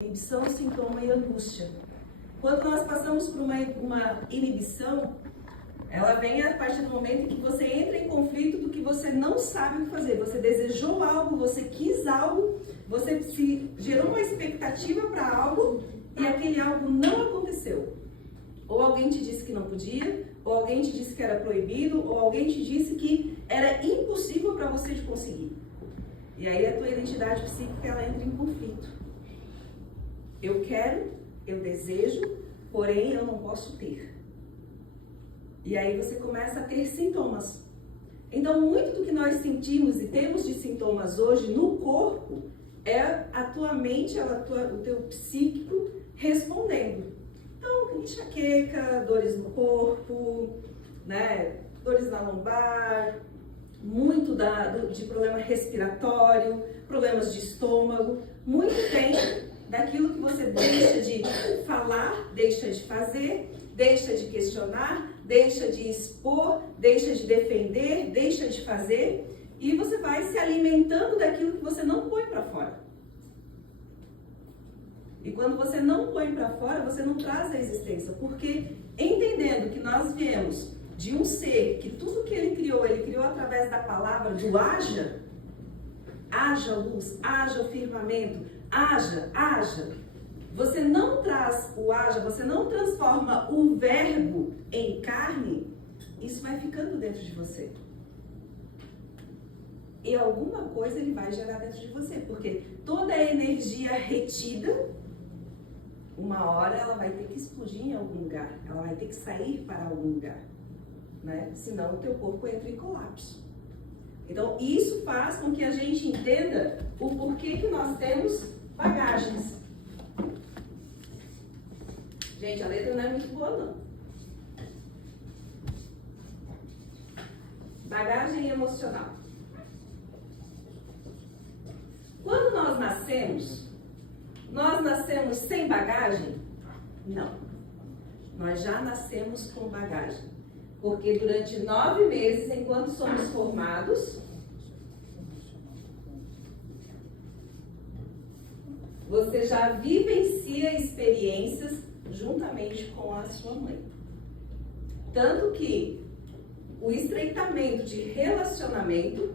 Inibição, sintoma e angústia. Quando nós passamos por uma inibição, ela vem a partir do momento em que você entra em conflito do que você não sabe o que fazer. Você desejou algo, você quis algo, você se gerou uma expectativa para algo e aquele algo não aconteceu. Ou alguém te disse que não podia, ou alguém te disse que era proibido, ou alguém te disse que era impossível para você de conseguir. E aí a tua identidade psíquica ela entra em conflito. Eu quero, eu desejo, porém eu não posso ter. E aí você começa a ter sintomas. Então, muito do que nós sentimos e temos de sintomas hoje no corpo é a tua mente, o teu psíquico respondendo. Então, enxaqueca, dores no corpo, né? Dores na lombar, muito de problema respiratório, problemas de estômago, muito tem daquilo que você deixa de falar, deixa de fazer, deixa de questionar, deixa de expor, deixa de defender, deixa de fazer e você vai se alimentando daquilo que você não põe para fora. E quando você não põe para fora, você não traz a existência, porque entendendo que nós viemos de um ser, que tudo que ele criou através da palavra do haja, haja luz, haja o firmamento, haja, haja. Você não traz o haja, você não transforma o verbo em carne, isso vai ficando dentro de você. E alguma coisa ele vai gerar dentro de você, porque toda a energia retida, uma hora ela vai ter que explodir em algum lugar, ela vai ter que sair para algum lugar, né? Senão o teu corpo entra em colapso. Então isso faz com que a gente entenda o porquê que nós temos bagagens. Gente, a letra não é muito boa, não. Bagagem emocional. Quando nós nascemos sem bagagem? Não. Nós já nascemos com bagagem. Porque durante 9 meses, enquanto somos formados, você já vivencia experiências juntamente com a sua mãe. Tanto que o estreitamento de relacionamento,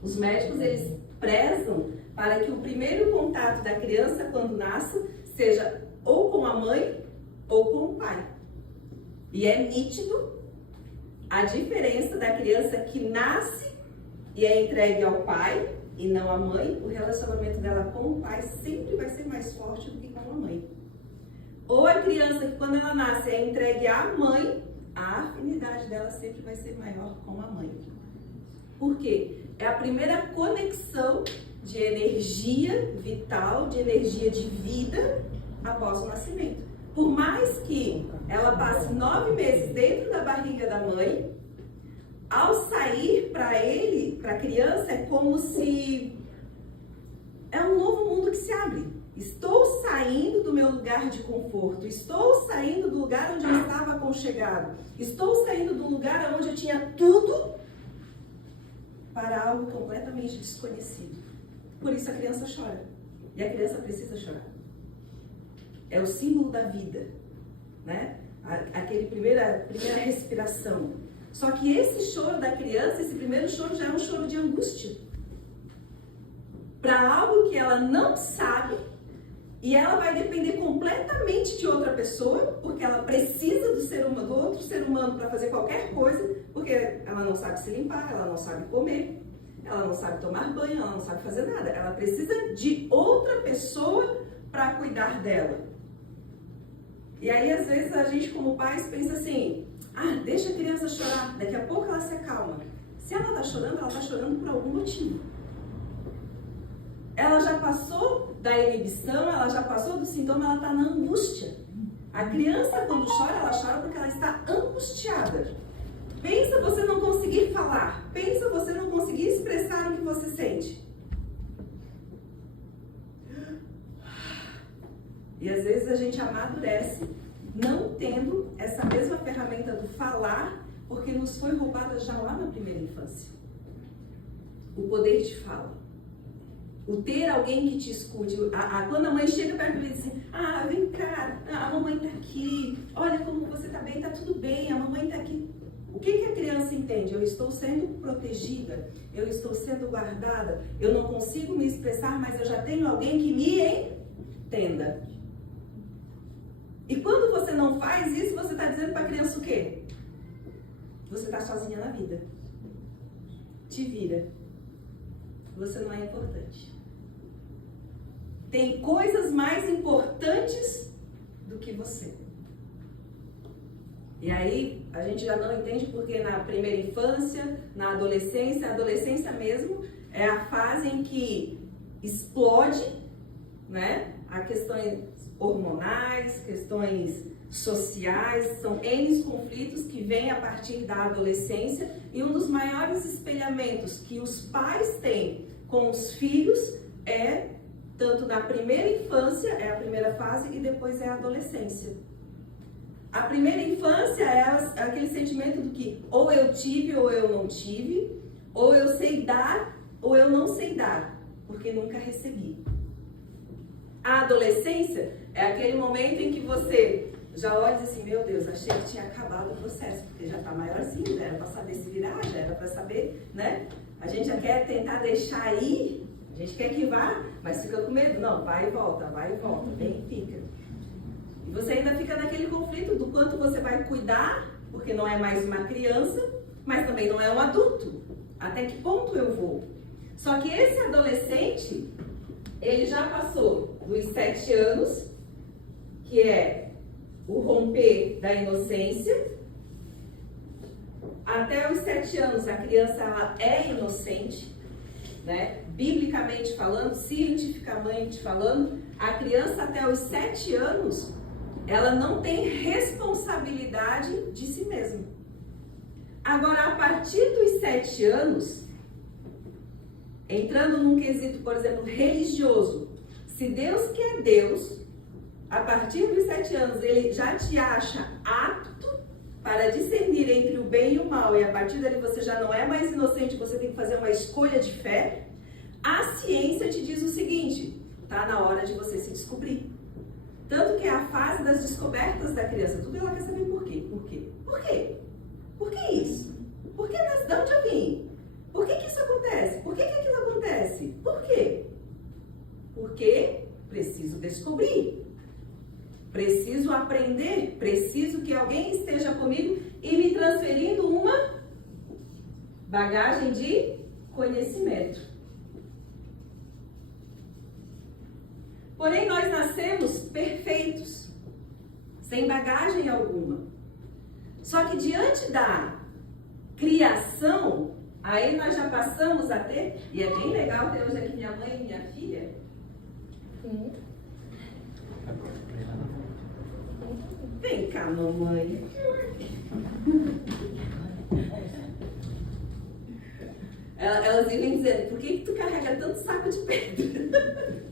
os médicos eles prezam para que o primeiro contato da criança quando nasce seja ou com a mãe ou com o pai. E é nítido a diferença da criança que nasce e é entregue ao pai e não à mãe. O relacionamento dela com o pai sempre vai ser mais forte do que com a mãe. Ou a criança que quando ela nasce é entregue à mãe, a afinidade dela sempre vai ser maior com a mãe. Por quê? É a primeira conexão de energia vital, de energia de vida após o nascimento. Por mais que ela passe 9 meses dentro da barriga da mãe, ao sair para a criança, é como se é um novo mundo que se abre. Estou saindo do meu lugar de conforto, estou saindo do lugar onde eu estava aconchegado, estou saindo do lugar onde eu tinha tudo para algo completamente desconhecido. Por isso a criança chora. E a criança precisa chorar. É o símbolo da vida, né? Aquele primeira respiração. Só que esse choro da criança, esse primeiro choro já é um choro de angústia. Para algo que ela não sabe e ela vai depender completamente de outra pessoa, porque ela precisa do outro ser humano para fazer qualquer coisa, porque ela não sabe se limpar, ela não sabe comer, ela não sabe tomar banho, ela não sabe fazer nada. Ela precisa de outra pessoa para cuidar dela. E aí, às vezes, a gente como pais pensa assim, deixa a criança chorar, daqui a pouco ela se acalma. Se ela está chorando por algum motivo. Ela já passou da inibição, ela já passou do sintoma, ela está na angústia. A criança, quando chora, ela chora porque ela está angustiada. Pensa você não conseguir falar, pensa você não conseguir expressar o que você sente. E às vezes a gente amadurece não tendo essa mesma ferramenta do falar, porque nos foi roubada já lá na primeira infância. O poder de fala. O ter alguém que te escute. Quando a mãe chega perto e diz assim, vem cá, a mamãe está aqui, olha como você está bem, está tudo bem, a mamãe está aqui. O que a criança entende? Eu estou sendo protegida, eu estou sendo guardada, eu não consigo me expressar, mas eu já tenho alguém que me entenda. E quando você não faz isso, você está dizendo para a criança o quê? Você está sozinha na vida. Te vira. Você não é importante. Tem coisas mais importantes do que você. E aí, a gente já não entende porque na primeira infância, na adolescência, a adolescência mesmo é a fase em que explode, né? Há questões hormonais, questões sociais, são N conflitos que vêm a partir da adolescência, e um dos maiores espelhamentos que os pais têm com os filhos é tanto na primeira infância, é a primeira fase, e depois é a adolescência. A primeira infância é aquele sentimento do que ou eu tive ou eu não tive, ou eu sei dar ou eu não sei dar, porque nunca recebi. A adolescência é aquele momento em que você já olha e diz assim, meu Deus, achei que tinha acabado o processo, porque já está maiorzinho, já era para saber se virar, já era para saber, né? A gente já quer tentar deixar ir, a gente quer que vá, mas fica com medo. Não, vai e volta, vem e fica. E você ainda fica naquele conflito do quanto você vai cuidar, porque não é mais uma criança, mas também não é um adulto. Até que ponto eu vou? Só que esse adolescente, ele já passou dos 7 anos, que é o romper da inocência. Até os 7 anos a criança ela é inocente, né? Biblicamente falando, cientificamente falando, a criança até os 7 anos, ela não tem responsabilidade de si mesma. Agora, a partir dos 7 anos, entrando num quesito, por exemplo, religioso, se Deus que é Deus, a partir dos 7 anos, ele já te acha apto para discernir entre o bem e o mal, e a partir dali você já não é mais inocente, você tem que fazer uma escolha de fé. A ciência te diz o seguinte, tá na hora de você se descobrir. Tanto que é a fase das descobertas da criança, tudo ela quer saber por quê. Por quê? Por quê? Por que isso? Por que de onde eu vim? Por que isso acontece? Por que aquilo acontece? Por quê? Porque preciso descobrir. Preciso aprender, preciso que alguém esteja comigo e me transferindo uma bagagem de conhecimento. Porém, nós nascemos perfeitos, sem bagagem alguma. Só que diante da criação, aí nós já passamos a ter, e é bem legal ter hoje aqui minha mãe e minha filha. Vem cá, mamãe. Elas vivem dizendo, por que tu carrega tanto saco de pedra?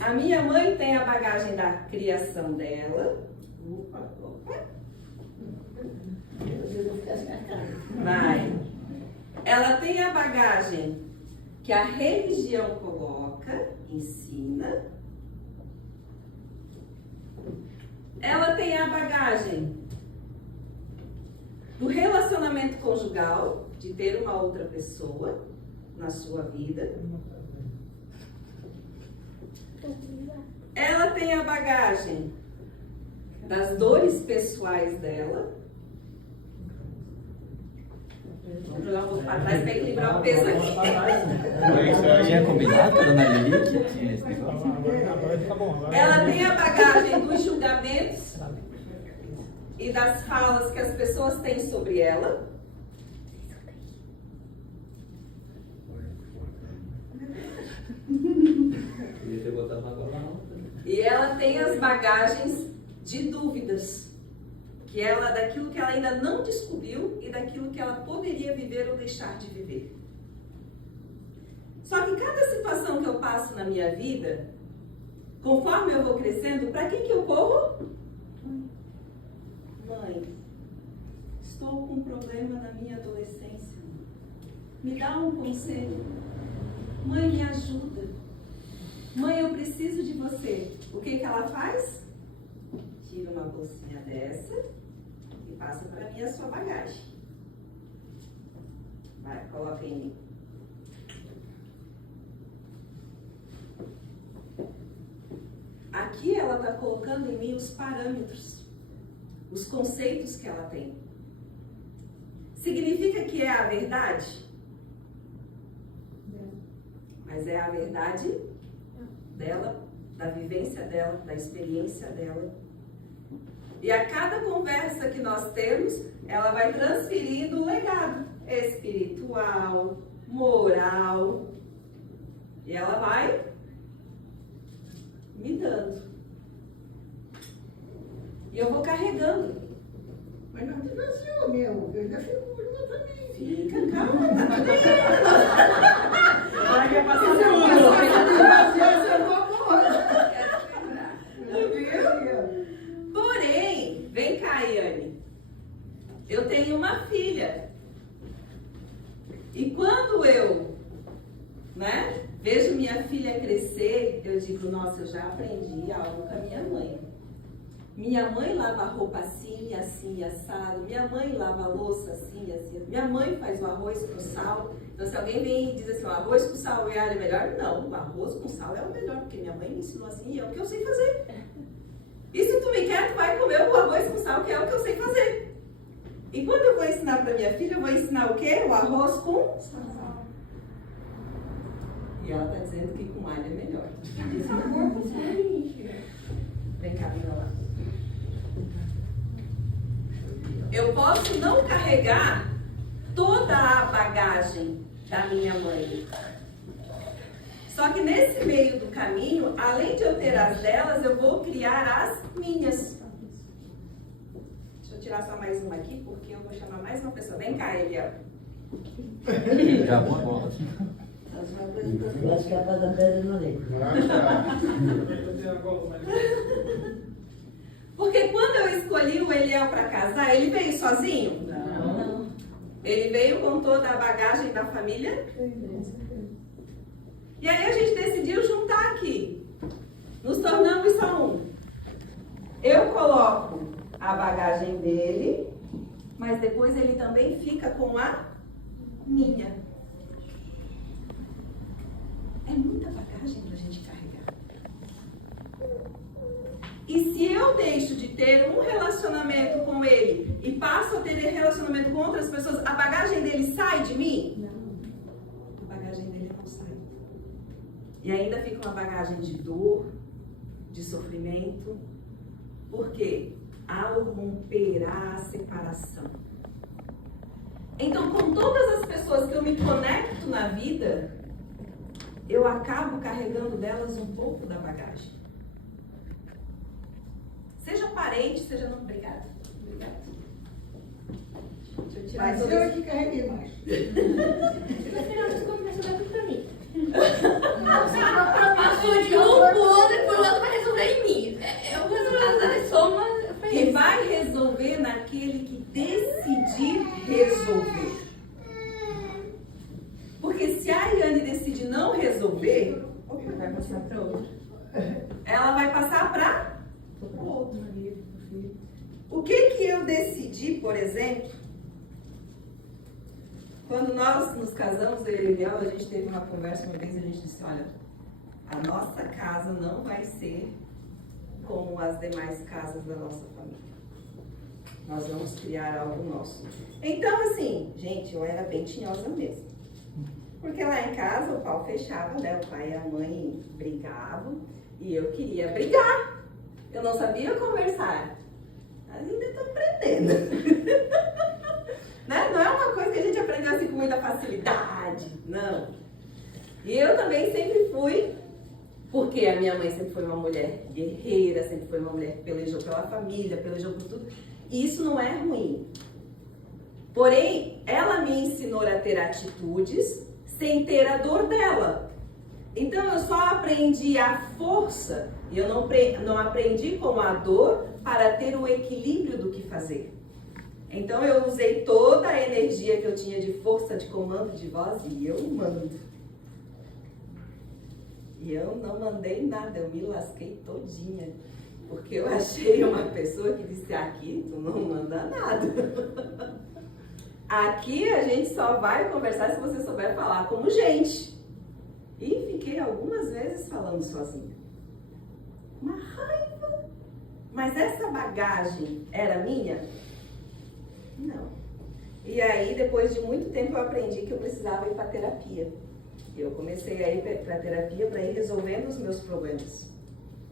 A minha mãe tem a bagagem da criação dela. Opa. Vai. Ela tem a bagagem que a religião coloca, ensina. Ela tem a bagagem do relacionamento conjugal, de ter uma outra pessoa na sua vida. Ela tem a bagagem das dores pessoais dela. Vamos jogar um pouco para trás para equilibrar o peso aqui. Tinha combinado com a dona Lili que tinha esse negócio? Ela tem a bagagem dos julgamentos e das falas que as pessoas têm sobre ela. E ela tem as bagagens de dúvidas, que ela, daquilo que ela ainda não descobriu e daquilo que ela poderia viver ou deixar de viver. Só que cada situação que eu passo na minha vida, conforme eu vou crescendo, para quem que eu corro? Mãe, estou com um problema na minha adolescência. me dá um conselho. Mãe, me ajuda. Mãe, eu preciso de você. O que ela faz? Tira uma bolsinha dessa e passa para mim a sua bagagem. Vai, coloca em mim. Aqui ela está colocando em mim os parâmetros, os conceitos que ela tem. Significa que é a verdade? Mas é a verdade dela, da vivência dela, da experiência dela. E a cada conversa que nós temos, ela vai transferindo o legado espiritual, moral. E ela vai me dando. E eu vou carregando. Mas não financiou, meu. Eu já fico curva também. Fica, calma, tá tudo aí. Ela quer passar Isso é por uma isso. Porém, vem cá, Yane. Eu tenho uma filha. E quando eu, vejo minha filha crescer, eu digo, nossa, eu já aprendi algo com a minha mãe. Minha mãe lava a roupa assim, assim, assado. Minha mãe lava a louça assim, assim. Minha mãe faz o arroz com sal. Então, se alguém vem e diz assim, o arroz com sal e alho é melhor, não, o arroz com sal é o melhor, porque minha mãe me ensinou assim e é o que eu sei fazer. E se tu me quer, tu vai comer o arroz com sal, que é o que eu sei fazer. E quando eu vou ensinar para minha filha, eu vou ensinar o quê? O arroz com sal. E ela está dizendo que com alho é melhor. Vem cá, vem lá. Eu posso não carregar toda a bagagem da minha mãe. Só que nesse meio do caminho, além de eu ter as delas, eu vou criar as minhas. Deixa eu tirar só mais uma aqui, porque eu vou chamar mais uma pessoa. Vem cá, Eliel. Acabou a bola. Eu acho que é a da pedra não lembro. Porque quando eu escolhi o Eliel para casar, ele veio sozinho? Não. Ele veio com toda a bagagem da família? E aí a gente decidiu juntar aqui. Nos tornamos só um. Eu coloco a bagagem dele, mas depois ele também fica com a minha. É muita bagagem para a gente carregar. E se eu deixo de ter um relacionamento com ele e passo a ter relacionamento com outras pessoas, a bagagem dele sai de mim? Não. A bagagem dele não sai. E ainda fica uma bagagem de dor, de sofrimento. Por quê? Ao romperá a separação. Então, com todas as pessoas que eu me conecto na vida, eu acabo carregando delas um pouco da bagagem. Seja parente, seja não. Obrigada. Deixa eu tirar Mas eu é que carreguei mais. No final das contas, vai tudo pra mim. Passou de um pro outro e pro outro vai resolver em mim. O resultado da soma foi Que isso. vai resolver naquele que decidir resolver. Porque se a Yane decidir não resolver, vai passar para outro. Ela vai passar para outro. O que eu decidi, por exemplo, quando nós nos casamos, eu e o Eliel, a gente teve uma conversa uma vez, a gente disse, olha, a nossa casa não vai ser como as demais casas da nossa família. Nós vamos criar algo nosso. Então, assim, gente, eu era bem tinhosa mesmo. Porque lá em casa o pau fechava, né? O pai e a mãe brigavam e eu queria brigar. Eu não sabia conversar. Ainda estou aprendendo. Né? Não é uma coisa que a gente aprendeu assim com muita facilidade, não. E eu também sempre fui, porque a minha mãe sempre foi uma mulher guerreira, sempre foi uma mulher que pelejou pela família, pelejou por tudo. E isso não é ruim. Porém, ela me ensinou a ter atitudes sem ter a dor dela. Então, eu só aprendi a força e eu não aprendi com a dor para ter o equilíbrio do que fazer. Então eu usei toda a energia que eu tinha de força de comando de voz e eu mando. E eu não mandei nada, eu me lasquei todinha. Porque eu achei uma pessoa que disse, aqui tu não manda nada. Aqui a gente só vai conversar se você souber falar como gente. E fiquei algumas vezes falando sozinha. Uma raiva. Mas essa bagagem era minha? Não. E aí, depois de muito tempo, eu aprendi que eu precisava ir para terapia. Eu comecei a ir para terapia para ir resolvendo os meus problemas.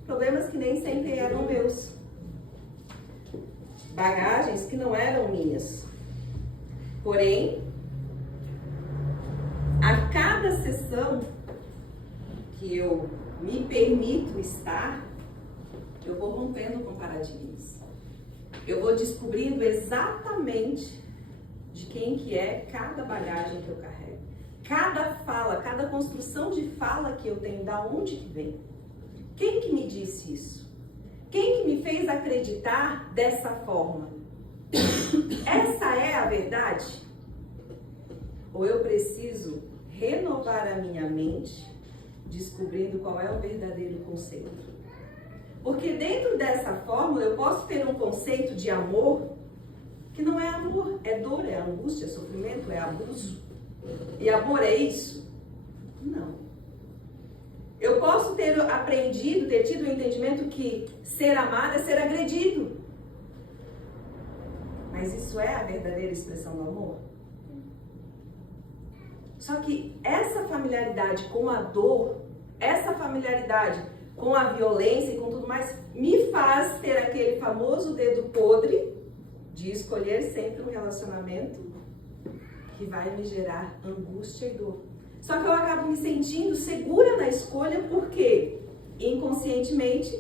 Problemas que nem sempre eram meus. Bagagens que não eram minhas. Porém, a cada sessão que eu me permito estar, eu vou rompendo com paradigmas. Eu vou descobrindo exatamente de quem que é cada bagagem que eu carrego. Cada fala, cada construção de fala que eu tenho, da onde que vem? Quem que me disse isso? Quem que me fez acreditar dessa forma? Essa é a verdade? Ou eu preciso renovar a minha mente, descobrindo qual é o verdadeiro conceito? Porque dentro dessa fórmula eu posso ter um conceito de amor que não é amor, é dor, é angústia, é sofrimento, é abuso. E amor é isso? Não. Eu posso ter aprendido, ter tido o entendimento que ser amado é ser agredido. Mas isso é a verdadeira expressão do amor? Só que essa familiaridade com a dor, essa familiaridade com a violência e com tudo mais, me faz ter aquele famoso dedo podre de escolher sempre um relacionamento que vai me gerar angústia e dor. Só que eu acabo me sentindo segura na escolha porque, inconscientemente,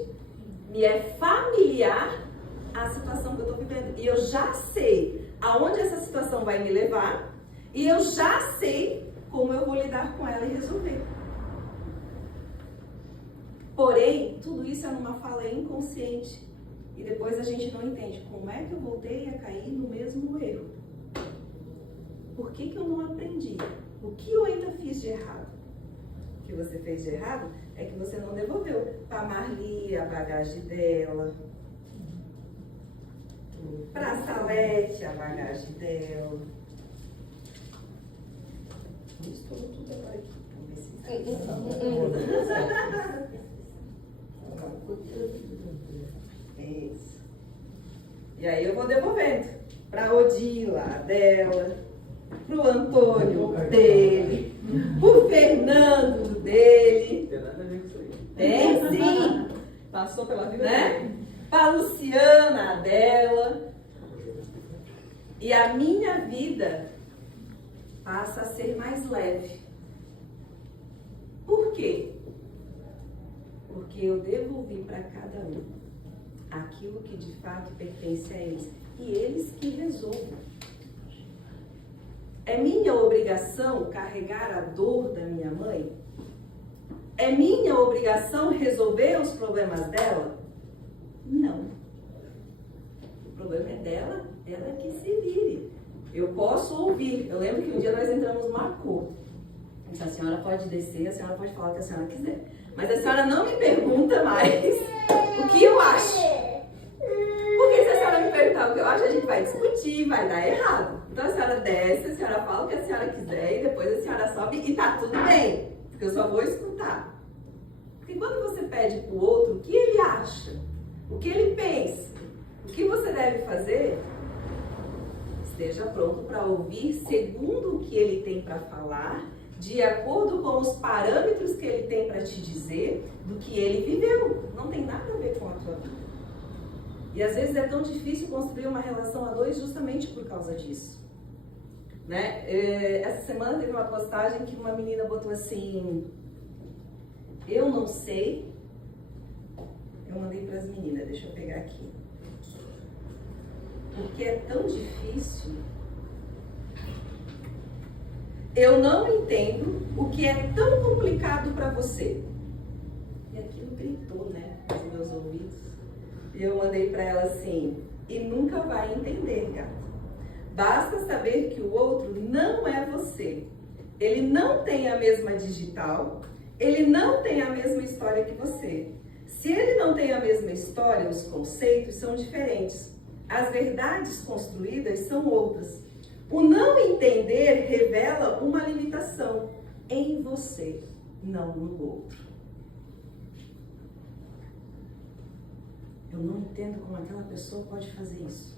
me é familiar a situação que eu estou vivendo. E eu já sei aonde essa situação vai me levar e eu já sei como eu vou lidar com ela e resolver. Porém, tudo isso é numa fala inconsciente. E depois a gente não entende como é que eu voltei a cair no mesmo erro. Por que que eu não aprendi? O que eu ainda fiz de errado? O que você fez de errado é que você não devolveu para a Marli a bagagem dela, para a Salete a bagagem dela. Misturou tudo agora aqui. Vamos ver se isso. E aí eu vou devolvendo para a Odila dela, para o Antônio dele, pro Fernando dele. Tem nada a ver com isso aí. Tem sim. Passou pela vida dele. Pra Luciana dela. E a minha vida passa a ser mais leve. Por quê? Porque eu devolvi para cada um aquilo que de fato pertence a eles. E eles que resolvam. É minha obrigação carregar a dor da minha mãe? É minha obrigação resolver os problemas dela? Não. O problema é dela, ela que se vire. Eu posso ouvir. Eu lembro que um dia nós entramos num acordo. A senhora pode descer, a senhora pode falar o que a senhora quiser. Mas a senhora não me pergunta mais o que eu acho. Porque se a senhora me perguntar o que eu acho, a gente vai discutir, vai dar errado. Então a senhora desce, a senhora fala o que a senhora quiser e depois a senhora sobe e tá tudo bem. Porque eu só vou escutar. Porque quando você pede pro outro o que ele acha, o que ele pensa, o que você deve fazer, esteja pronto para ouvir segundo o que ele tem para falar, de acordo com os parâmetros que ele tem para te dizer, do que ele viveu. Não tem nada a ver com a tua vida. E às vezes é tão difícil construir uma relação a dois justamente por causa disso. Né? Essa semana teve uma postagem que uma menina botou assim: eu não sei. Eu mandei para as meninas, deixa eu pegar aqui. Porque é tão difícil. Eu não entendo o que é tão complicado para você. E aquilo gritou, né, nos meus ouvidos. E eu mandei para ela assim: e nunca vai entender, gata. Basta saber que o outro não é você. Ele não tem a mesma digital, ele não tem a mesma história que você. Se ele não tem a mesma história, os conceitos são diferentes. As verdades construídas são outras. O não entender revela uma limitação em você, não no outro. Eu não entendo como aquela pessoa pode fazer isso.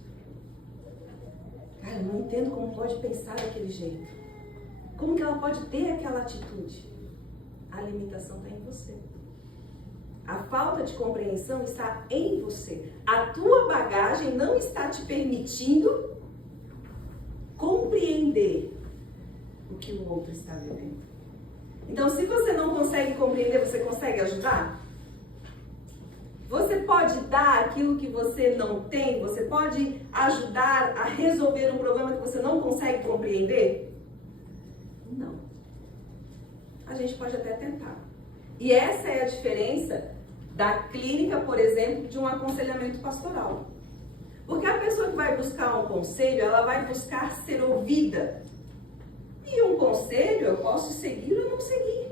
Cara, eu não entendo como pode pensar daquele jeito. Como que ela pode ter aquela atitude? A limitação está em você. A falta de compreensão está em você. A tua bagagem não está te permitindo compreender o que o outro está vivendo. Então, se você não consegue compreender, você consegue ajudar? Você pode dar aquilo que você não tem? Você pode ajudar a resolver um problema que você não consegue compreender? Não. A gente pode até tentar. E essa é a diferença da clínica, por exemplo, de um aconselhamento pastoral. Porque a pessoa que vai buscar um conselho, ela vai buscar ser ouvida. E um conselho eu posso seguir ou não seguir.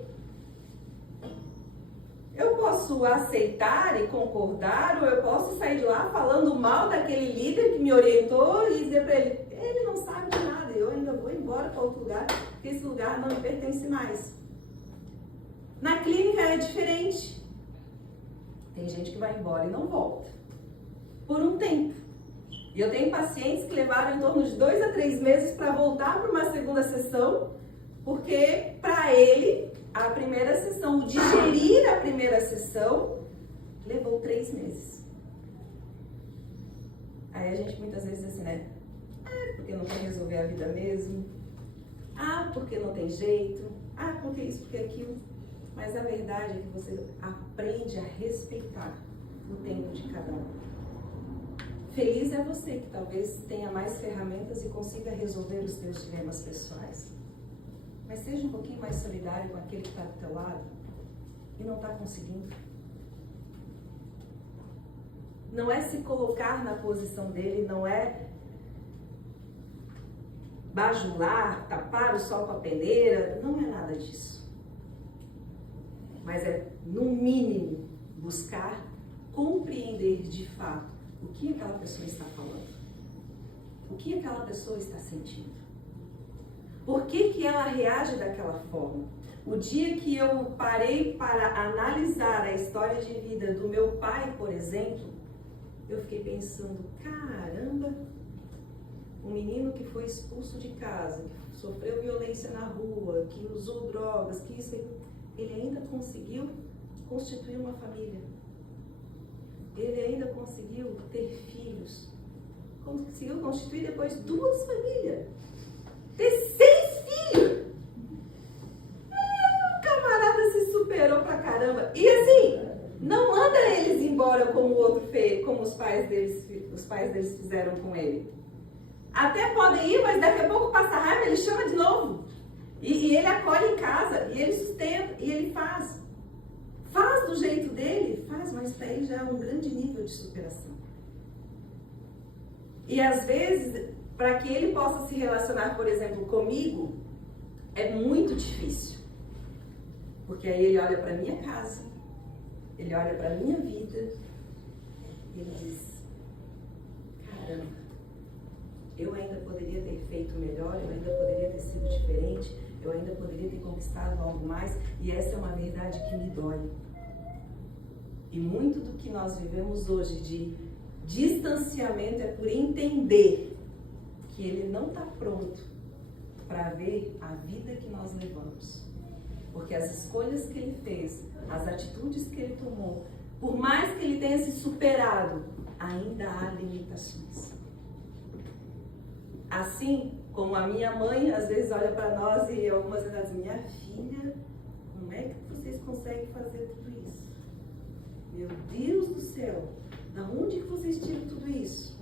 Eu posso aceitar e concordar, ou eu posso sair de lá falando mal daquele líder que me orientou e dizer para ele não sabe de nada, eu ainda vou embora para outro lugar, porque esse lugar não me pertence mais. Na clínica é diferente. Tem gente que vai embora e não volta. Por um tempo. E eu tenho pacientes que levaram em torno de 2 a 3 meses para voltar para uma segunda sessão, porque para ele, a primeira sessão, digerir a primeira sessão, levou 3 meses. Aí a gente muitas vezes diz assim, né? Porque não quer resolver a vida mesmo. Porque não tem jeito. Porque isso, porque aquilo. Mas a verdade é que você aprende a respeitar o tempo de cada um. Feliz é você que talvez tenha mais ferramentas e consiga resolver os seus dilemas pessoais. Mas seja um pouquinho mais solidário com aquele que está do teu lado e não está conseguindo. Não é se colocar na posição dele, não é bajular, tapar o sol com a peneira, não é nada disso. Mas é, no mínimo, buscar compreender de fato o que aquela pessoa está falando, o que aquela pessoa está sentindo, por que ela reage daquela forma. O dia que eu parei para analisar a história de vida do meu pai, por exemplo, eu fiquei pensando, caramba, um menino que foi expulso de casa, que sofreu violência na rua, que usou drogas, que isso, ele ainda conseguiu constituir uma família. Ele ainda conseguiu ter filhos. Conseguiu constituir depois 2 famílias. Ter 6 filhos. O camarada se superou pra caramba. E assim, não manda eles embora como o outro fez, como os pais deles fizeram com ele. Até podem ir, mas daqui a pouco passa raiva, ele chama de novo. E ele acolhe em casa, e ele sustenta, e ele faz. Faz do jeito dele, faz, mas para ele já é um grande nível de superação. E às vezes, para que ele possa se relacionar, por exemplo, comigo, é muito difícil. Porque aí ele olha para minha casa, ele olha para minha vida, e ele diz, caramba, eu ainda poderia ter feito melhor, eu ainda poderia ter sido diferente, eu ainda poderia ter conquistado algo mais, e essa é uma verdade que me dói. E muito do que nós vivemos hoje de distanciamento é por entender que ele não está pronto para ver a vida que nós levamos. Porque as escolhas que ele fez, as atitudes que ele tomou, por mais que ele tenha se superado, ainda há limitações. Assim como a minha mãe às vezes olha para nós e algumas vezes diz, minha filha, como é que vocês conseguem fazer tudo isso? Meu Deus do céu, da onde que vocês tiram tudo isso?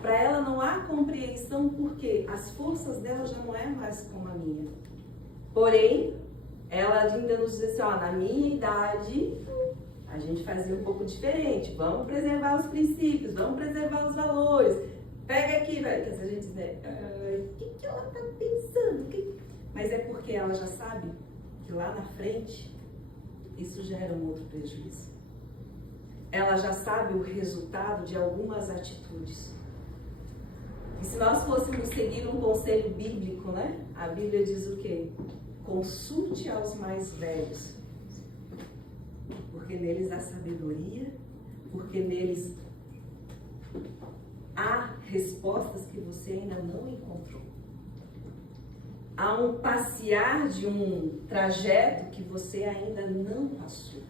Para ela não há compreensão porque as forças dela já não é mais como a minha. Porém, ela ainda nos diz assim, na minha idade, a gente fazia um pouco diferente. Vamos preservar os princípios, vamos preservar os valores. Pega aqui, velho. Que às vezes a gente diz, né? O que ela tá pensando? Mas é porque ela já sabe que lá na frente isso gera um outro prejuízo. Ela já sabe o resultado de algumas atitudes. E se nós fôssemos seguir um conselho bíblico, né? A Bíblia diz o quê? Consulte aos mais velhos, porque neles há sabedoria, porque neles há respostas que você ainda não encontrou. Há um passear de um trajeto que você ainda não passou.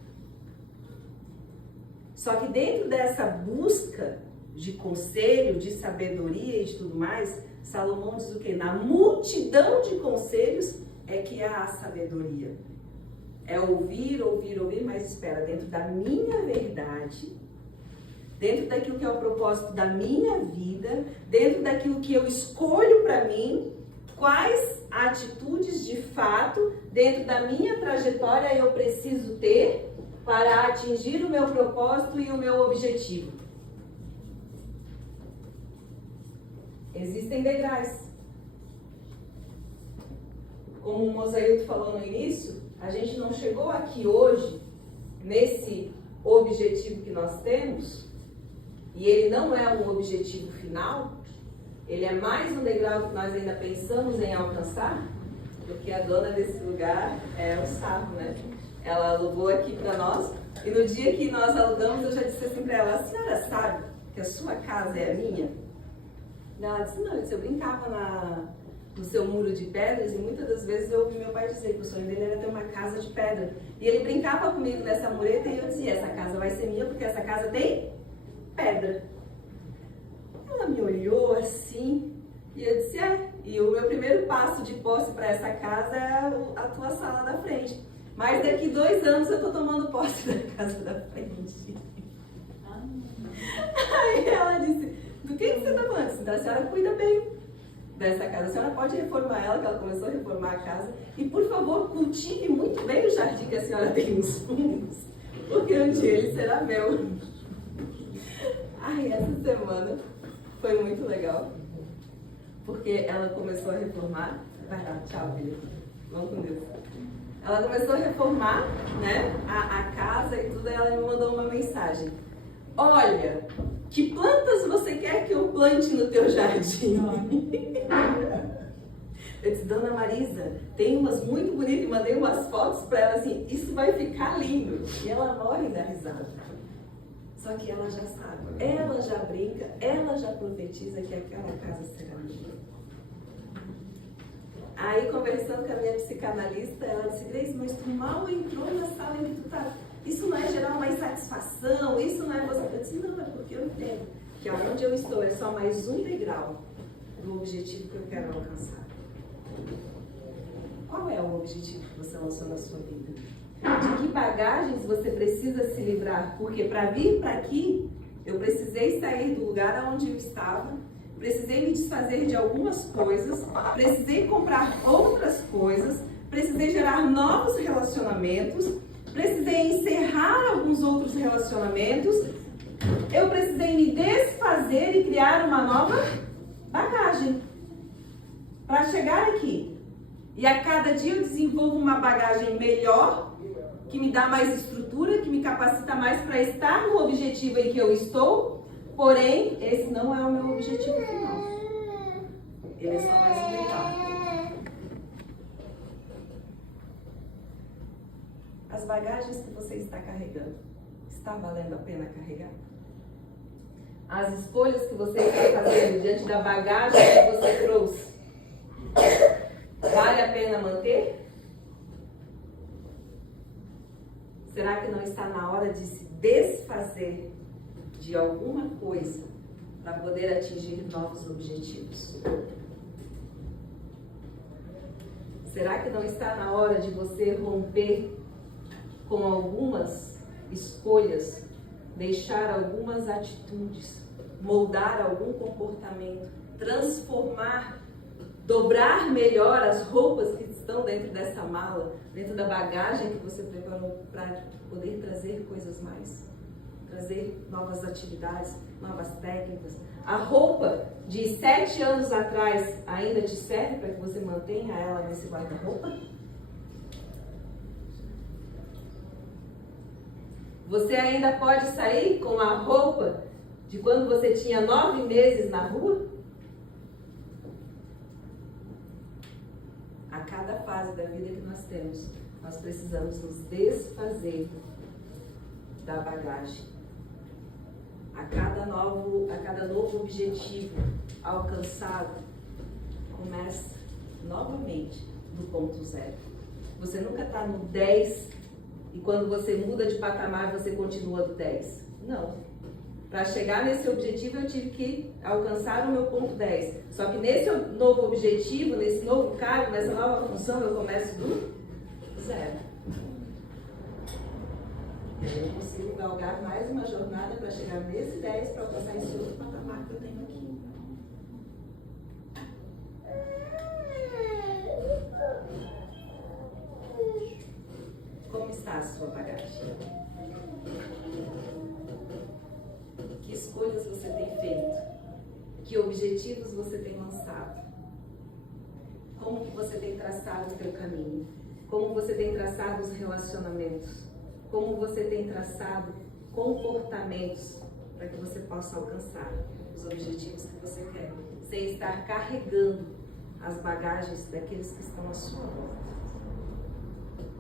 Só que dentro dessa busca de conselho, de sabedoria e de tudo mais, Salomão diz o quê? Na multidão de conselhos é que há a sabedoria. É ouvir, ouvir, ouvir, mas espera, dentro da minha verdade, dentro daquilo que é o propósito da minha vida, dentro daquilo que eu escolho para mim, quais atitudes de fato, dentro da minha trajetória, eu preciso ter para atingir o meu propósito e o meu objetivo. Existem degraus. Como o Mosailton falou no início, a gente não chegou aqui hoje, nesse objetivo que nós temos, e ele não é um objetivo final, ele é mais um degrau que nós ainda pensamos em alcançar, porque a dona desse lugar é o Sarro, né? Ela alugou aqui para nós, e no dia que nós alugamos, eu já disse assim para ela, a senhora sabe que a sua casa é a minha? Ela disse, não, eu brincava no seu muro de pedras, e muitas das vezes eu ouvi meu pai dizer que o sonho dele era ter uma casa de pedra. E ele brincava comigo nessa mureta, e eu dizia, essa casa vai ser minha, porque essa casa tem pedra. Ela me olhou assim, e eu disse, e o meu primeiro passo de posse para essa casa é a tua sala da frente. Mas daqui 2 anos eu estou tomando posse da casa da frente. Aí ela disse, do que você está falando? Disse, a senhora cuida bem dessa casa. A senhora pode reformar ela, que ela começou a reformar a casa. E, por favor, cultive muito bem o jardim que a senhora tem nos fundos, porque um dia ele será meu. Ai, essa semana foi muito legal, porque ela começou a reformar. Vai lá, tchau, filha. Vamos com Deus. Ela começou a reformar, né, a casa e tudo, e ela me mandou uma mensagem. Olha, que plantas você quer que eu plante no teu jardim? Eu disse, Dona Marisa, tem umas muito bonitas, e mandei umas fotos para ela assim, isso vai ficar lindo. E ela morre da risada. Só que ela já sabe, ela já brinca, ela já profetiza que aquela casa será minha. Aí, conversando com a minha psicanalista, ela disse, Grace, mas tu mal entrou na sala em que tu tá. Isso não é gerar uma insatisfação, isso não é você. Eu disse, não, é porque eu entendo que aonde eu estou é só mais um degrau do objetivo que eu quero alcançar. Qual é o objetivo que você lançou na sua vida? De que bagagens você precisa se livrar? Porque para vir para aqui, eu precisei sair do lugar onde eu estava, precisei me desfazer de algumas coisas, precisei comprar outras coisas, precisei gerar novos relacionamentos, precisei encerrar alguns outros relacionamentos, eu precisei me desfazer e criar uma nova bagagem para chegar aqui. E a cada dia eu desenvolvo uma bagagem melhor, que me dá mais estrutura, que me capacita mais para estar no objetivo em que eu estou, porém, esse não é o meu objetivo final. Ele é só mais um detalhe. As bagagens que você está carregando, está valendo a pena carregar? As escolhas que você está fazendo diante da bagagem que você trouxe, vale a pena manter? Será que não está na hora de se desfazer de alguma coisa para poder atingir novos objetivos? Será que não está na hora de você romper com algumas escolhas, deixar algumas atitudes, moldar algum comportamento, transformar, dobrar melhor as roupas que estão dentro dessa mala, dentro da bagagem que você preparou para poder trazer coisas mais? trazer novas atividades, novas técnicas. A roupa de 7 anos atrás ainda te serve para que você mantenha ela nesse guarda-roupa? Você ainda pode sair com a roupa de quando você tinha 9 meses na rua? A cada fase da vida que nós temos, nós precisamos nos desfazer da bagagem. A cada novo objetivo alcançado, começa novamente do ponto zero. Você nunca está no 10 e quando você muda de patamar você continua do 10. Não. Para chegar nesse objetivo eu tive que alcançar o meu ponto 10. Só que nesse novo objetivo, nesse novo cargo, nessa nova função, eu começo do zero. Eu consigo galgar mais uma jornada para chegar nesse 10 para alcançar esse outro patamar que eu tenho aqui. Como está a sua bagagem? Que escolhas você tem feito? Que objetivos você tem lançado? Como que você tem traçado o teu caminho? Como você tem traçado os relacionamentos? Como você tem traçado comportamentos para que você possa alcançar os objetivos que você quer, sem estar carregando as bagagens daqueles que estão à sua volta.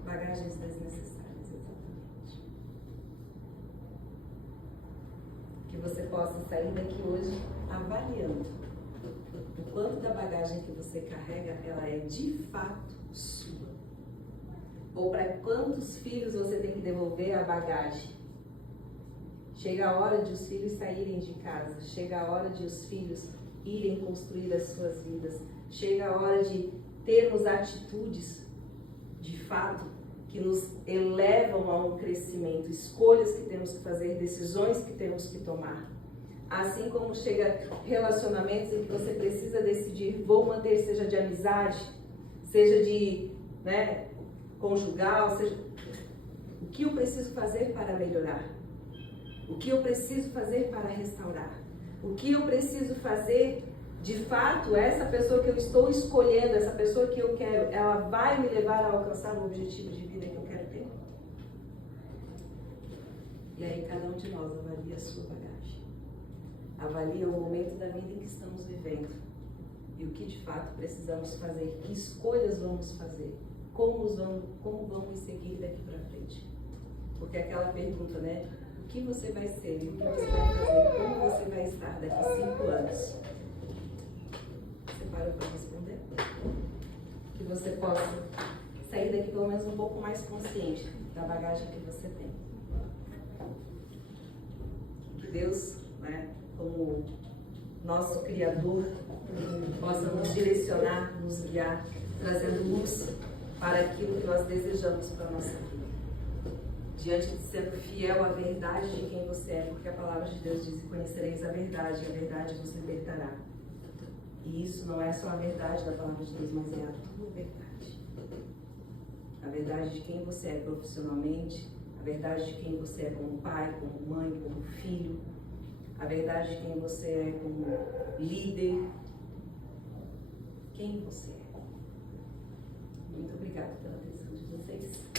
Bagagens desnecessárias, exatamente. Que você possa sair daqui hoje avaliando o quanto da bagagem que você carrega, ela é de fato sua. Ou para quantos filhos você tem que devolver a bagagem? Chega a hora de os filhos saírem de casa. Chega a hora de os filhos irem construir as suas vidas. Chega a hora de termos atitudes, de fato, que nos elevam a um crescimento. Escolhas que temos que fazer, decisões que temos que tomar. Assim como chega relacionamentos em que você precisa decidir, vou manter, seja de amizade, seja de, conjugal, seja, o que eu preciso fazer para melhorar? O que eu preciso fazer para restaurar? O que eu preciso fazer, de fato, essa pessoa que eu estou escolhendo, essa pessoa que eu quero, ela vai me levar a alcançar o objetivo de vida que eu quero ter? E aí cada um de nós avalia a sua bagagem. Avalia o momento da vida em que estamos vivendo. E o que de fato precisamos fazer, que escolhas vamos fazer. Como vamos seguir daqui para frente? Porque aquela pergunta, o que você vai ser, o que você vai fazer, como você vai estar daqui 5 anos? Você parou para responder? Que você possa sair daqui pelo menos um pouco mais consciente da bagagem que você tem. Que Deus, como nosso Criador, possa nos direcionar, nos guiar, trazendo luz para aquilo que nós desejamos para a nossa vida. Diante de sendo fiel à verdade de quem você é, porque a palavra de Deus diz: conhecereis a verdade vos libertará. E isso não é só a verdade da palavra de Deus, mas é a tua verdade. A verdade de quem você é profissionalmente, a verdade de quem você é como pai, como mãe, como filho, a verdade de quem você é como líder. Quem você é. Muito obrigada pela atenção de vocês.